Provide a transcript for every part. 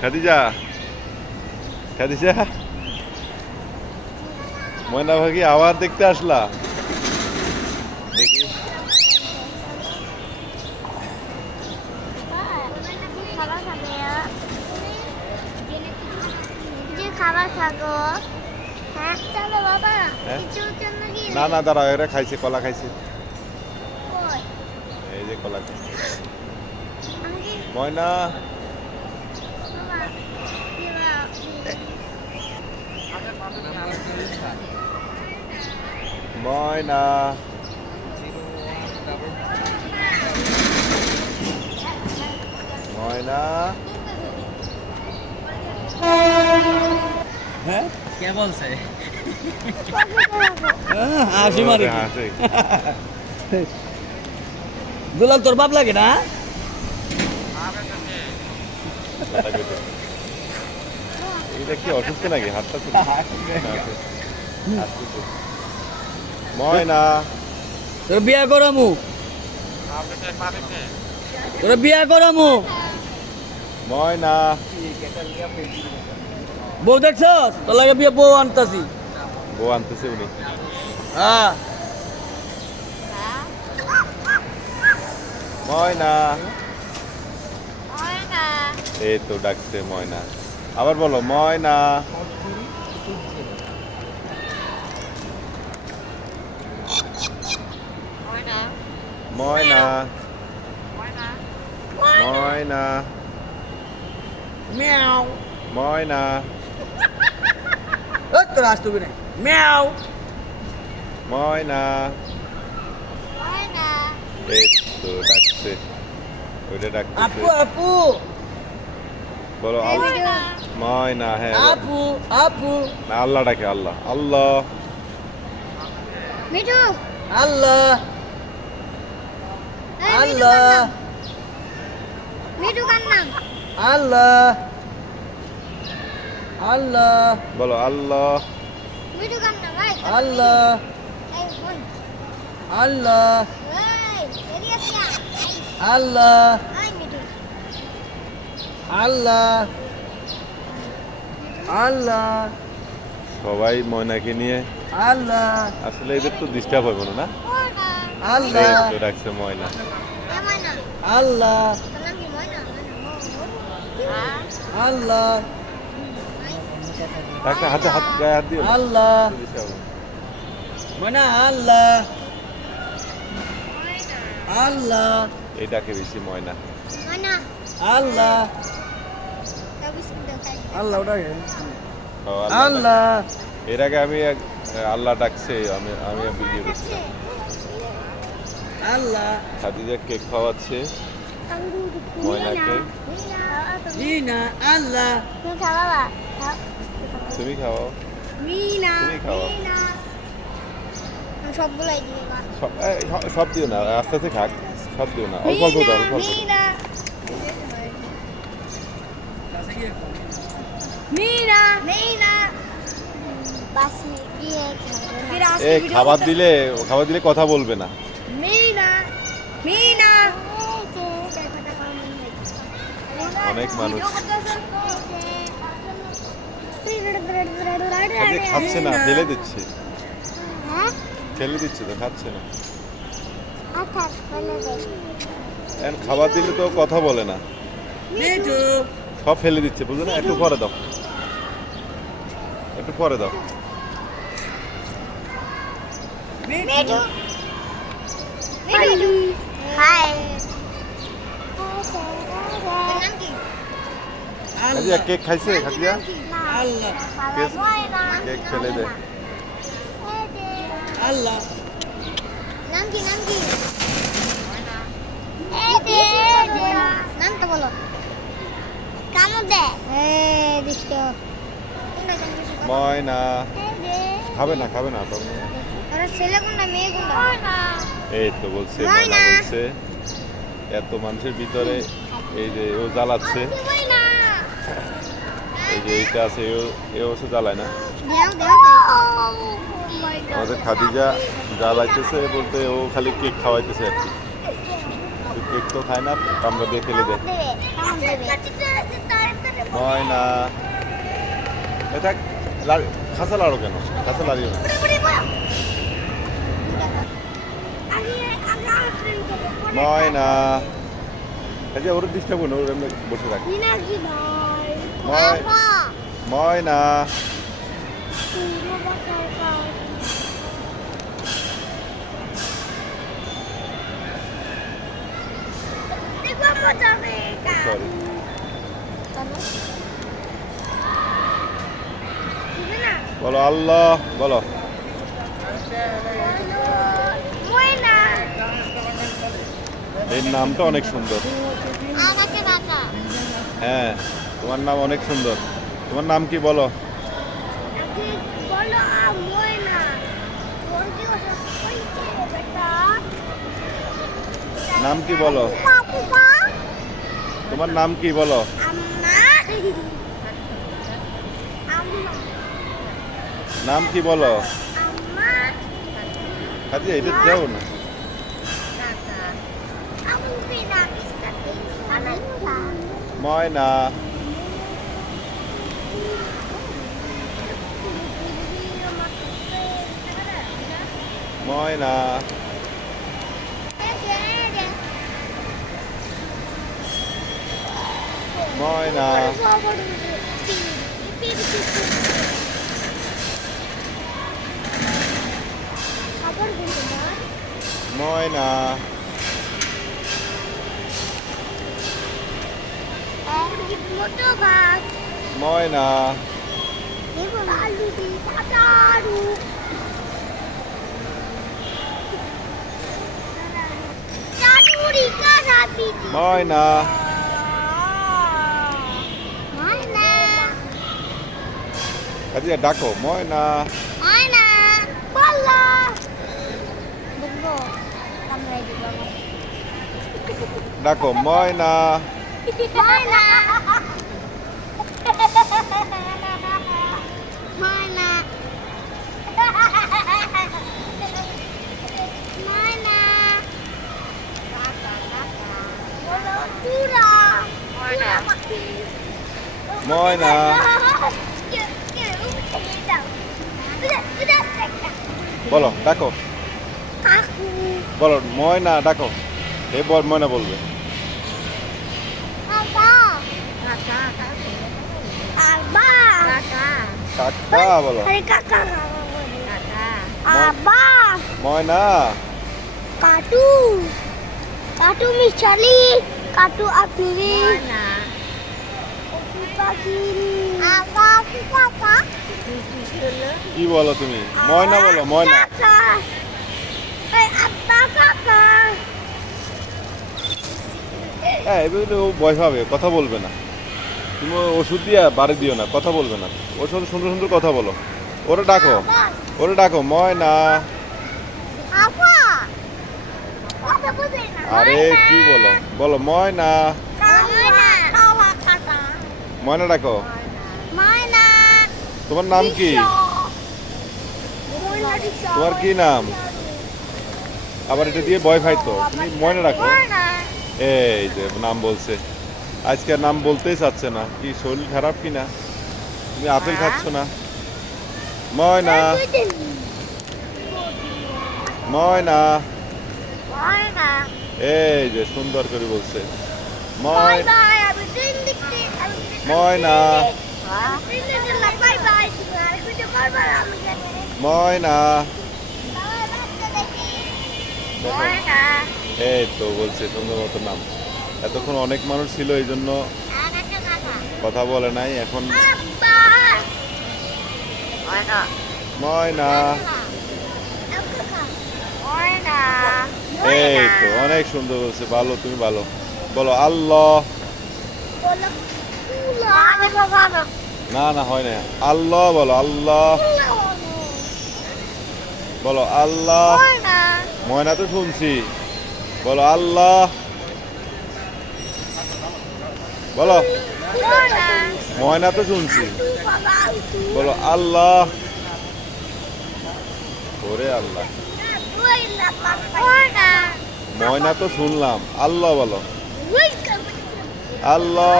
খাদিজা খাদিজা ময়না ভাগি আবার দেখতে আসলা দেখি খাবার খাবো হ্যাঁ চলো বাবা কিছুর জন্য কি না না দাঁড়াও এরা খাইছে কলা খাইছে এই যে কলা খাইছে ময়না ময়না ময়না হ্যাঁ কে বলছে হাসি মারে হাসি দুলাল তোর বাপ লাগে না এটা কি অসুস্থ নাকি হাতটা ময়না তোর বিয়া করামু তোর বিয়া করামু ময়না বউ দেখছস তোর লাগে বিয়া বউ আনতাছি বউ আনতেছে উনি হ্যাঁ ময়না এই তো ডাকছে ময়না আবার বলো ময়না ময়না ময়না মিয়াও ময়না ও তোর আসতে না মিয়াও ময়না এই তো ডাকছে ওইটা ডাকছে আপু আপু বলো ময়না হ্যাঁ আপু আপু না আল্লাহ ডাকে আল্লাহ আল্লাহ মিঠু আল্লাহ আল্লাহ মিঠু কার নাম আল্লাহ আল্লাহ বলো আল্লাহ মিঠু কার নাম ভাই আল্লাহ এই বোন আল্লাহ এই এরিয়া কিয়া আল্লাহ আই মিঠু আল্লাহ আল্লাহ সবাই ময়নাকে নিয়ে আল্লাহ আসলে এদের তো ডিস্টার্ব হবে না আল্লাহ এই তো ডাকছে ময়না ময়না আল্লাহ তোর নাম কি ময়না আল্লাহ ডাকছে হাতে হাত গায়ে হাত দিও না। আল্লাহ মানে আল্লাহ আল্লাহ এই ডাকে বেশি ময়না ময়না আল্লাহ তাও বিস্কুট দাও খাই আল্লাহ ওটা ও, আল্লাহ আল্লাহ ডাকে। এর আগে আমি আল্লাহ ডাকছে আমি ভিডিও করছি আল্লাহ খাদিজা কেক খাওয়াচ্ছে ময়নাকে মিনা আল্লাহ তুমি খাওয়া বাবা খাও তুমি খাওয়াও মিনা তুমি খাওয়াও আমি সবগুলাই দিই মা সব দিও না আস্তে আস্তে খাক সব দিও না অল্প অল্প দাও অল্প অল্প দাও। মিনা মিনা মিনা বাস দিয়ে এ খাবার দিলে কথা বলবে না মিনা মিনা অনেক মানুষ আজকে খাচ্ছে না ফেলে দিচ্ছে ফেলে দিচ্ছে তো খাচ্ছে না এখন খাবার দিলে তো কথা বলে না মিঠু সব ফেলে দিচ্ছে বুঝলো না একটু পরে দাও একটু পরে দাও মিঠু মিঠু হাই নাম কি খাদিজা কেক খাইছে খাদিজা আল্লাহ কেক ফেলে দে আল্লাহ নাম কি নামটা বলো কামড় দে দিষ্ট ময়না খাবে না ওরা ছেলে কোনটা মেয়ে কোনটা এই তো বলছে ময়না বলছে এত মানুষের ভিতরে এই যে ও জ্বালাচ্ছে এই যে এইটা আছে এ অবশ্য জ্বালায় না আমাদের খাদিজা জ্বালাইতেছে বলতে ও খালি কেক খাওয়াইতেছে আর কি কেক তো খায় না কামড়া দিয়ে ফেলে দেয় ময়না এটা খাঁচা লাড়ো কেন? খাঁচা লাড়িও না। ময়না এই যে ওর ডিস্টার্ব করুন, ওর এমনি বসে থাক। ময়না সরি বলো আল্লাহ বলো। এই নামটা অনেক সুন্দর। হ্যাঁ তোমার নাম অনেক সুন্দর। তোমার নাম কি বলো? নাম কি বলো? তোমার নাম কি বলো? নাম কি বলো? আচ্ছা এটা যাও না। ময়না ময়না ময়না ময়না ময়না ময়না আচ্ছা ডাকো ময়না ডাকো ময়না ময়না বলো ডাকো বলো ময়না ডাকো। এই বল ময়না বলবে। কাকা বলো। ময়না কাটু কাটু মিশালি কাটু আপনি কি বলো তুমি? ময়না বলো ময়না। হ্যাঁ এবার ও ভয় পাবে, কথা বলবে না। তুমি ওষুধ দিয়ে বাড়ি দিও না, কথা বলবে না। ওর সাথে সুন্দর সুন্দর কথা বলো। ওরে ডাকো ওরে ডাকো ময়না। আরে কি বলো বলো ময়না ময়না ডাকো। তোমার নাম কি? তোমার কি নাম? আবার এটা দিয়ে ভয় পাইতো। তুমি ময়না ডাকো। এই যে নাম বলছে, আজকে নাম বলতেই চাচ্ছে না। কি শরীর খারাপ কি না? তুমি আপেল খাচ্ছ না? ময়না ময়না এই যে সুন্দর করে বলছে ময়না ময়না ময়না। এই তো বলছে সুন্দর মতো নাম। এতক্ষণ অনেক মানুষ ছিল এই জন্য কথা বলে নাই। এখন ময়না এই তো অনেক সুন্দর বলছে। ভালো তুমি ভালো বলো আল্লাহ। না না হয় না। আল্লাহ বলো আল্লাহ বলো আল্লাহ। ময়না তো শুনছি। বলো আল্লাহ বলো। ময়না তো শুনছি। বলো আল্লাহ। ওরে আল্লাহ। ময়না তো শুনলাম। আল্লাহ বলো আল্লাহ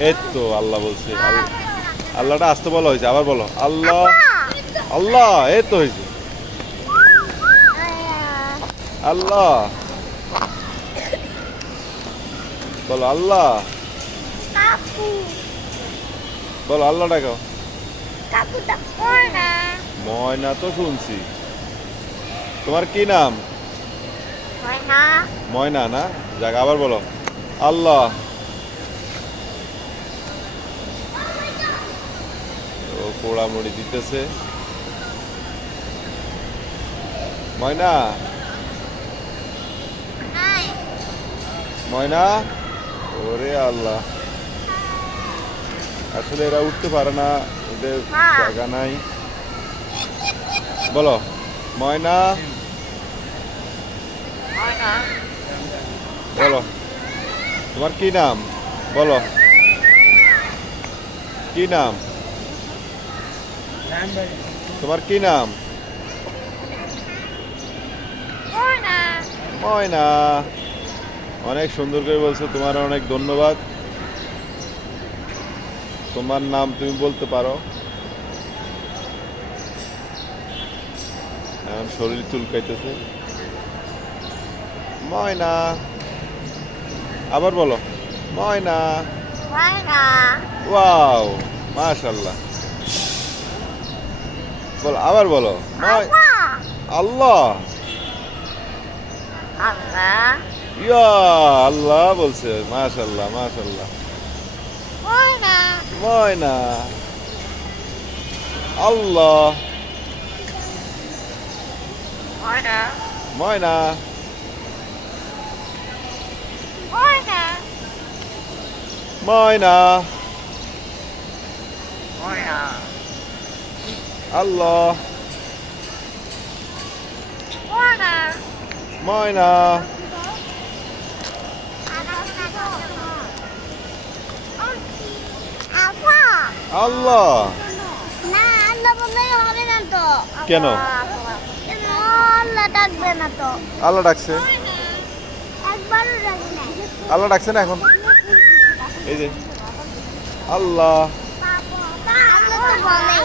এই তো আল্লাহ বলছে আল্লাহটা আসতে বলা হয়েছে আবার বলো আল্লাহ আল্লাহ এই তো হয়েছে আল্লাহ বলো আল্লাহ কাকু বলো আল্লাহ ডাকো কাকুটা ময়না ময়না তো শুনছি তোমার কি নাম ময়না ময়না না যাক আবার বলো আল্লাহ ও পোড়ামুড়ি দিতেছে ময়না হাই ময়না ওরে আল্লাহ আসলে এরা উঠতে পারে না ওদের হ্যাঁ। জায়গা নাই বলো ময়না ময়না বলো তোমার কি নাম বলো কি নাম তোমার কি নাম ময়না ময়না অনেক সুন্দর করে বলছো তোমার অনেক ধন্যবাদ তোমার নাম তুমি বলতে পারো এখন শরীর চুলকাইতেছে ময়না আবার বলো ময়না ময়না ওয়াও মাশাআল্লাহ বলো আবার বলো আল্লাহ আল্লাহ ইয়া আল্লাহ বলছে মাশাআল্লাহ মাশাআল্লাহ ময়না ময়না আল্লাহ ময়না ময়না ময়না ময়না ময়না আল্লাহ ময়না ময়না আল্লাহ না আল্লাহ বললেই হবে না তো কেন? কেন আল্লাহ ডাকবে না তো আল্লাহ ডাকছে একবারও ডাকি না আল্লাহ ডাকছে না এখন এই যে আল্লাহ আল্লাহ তো বলেই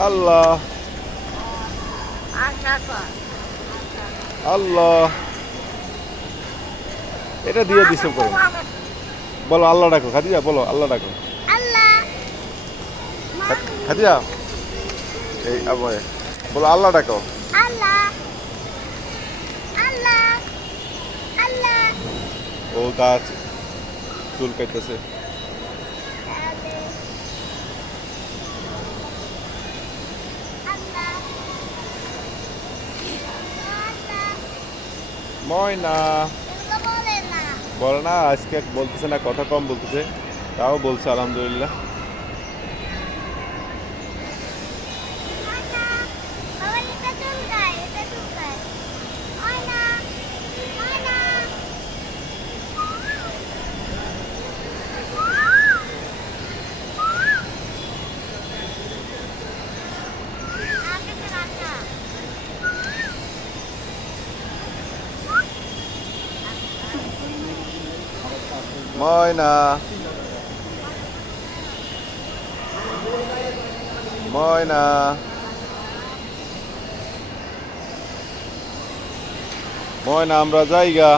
আল্লাহ আল্লাহ এটা দিয়ে দিছে করো বলো আল্লাহ ডাকো খাদিজা বলো আল্লাহ ডাকো আল্লাহ খাদিজা এই আবার বলো আল্লাহ ডাকো আল্লাহ আল্লাহ আল্লাহ ও গাছ চুল কাটতেছে ময়না বলে না বলে না আজকে বলতেছে না কথা কম বলতেছে তাও বলছে আলহামদুলিল্লাহ বাবা এটা চুলকায় এটা চুলকায় ময়না ময়না ময়না ময়না ময়না আমরা যাইগা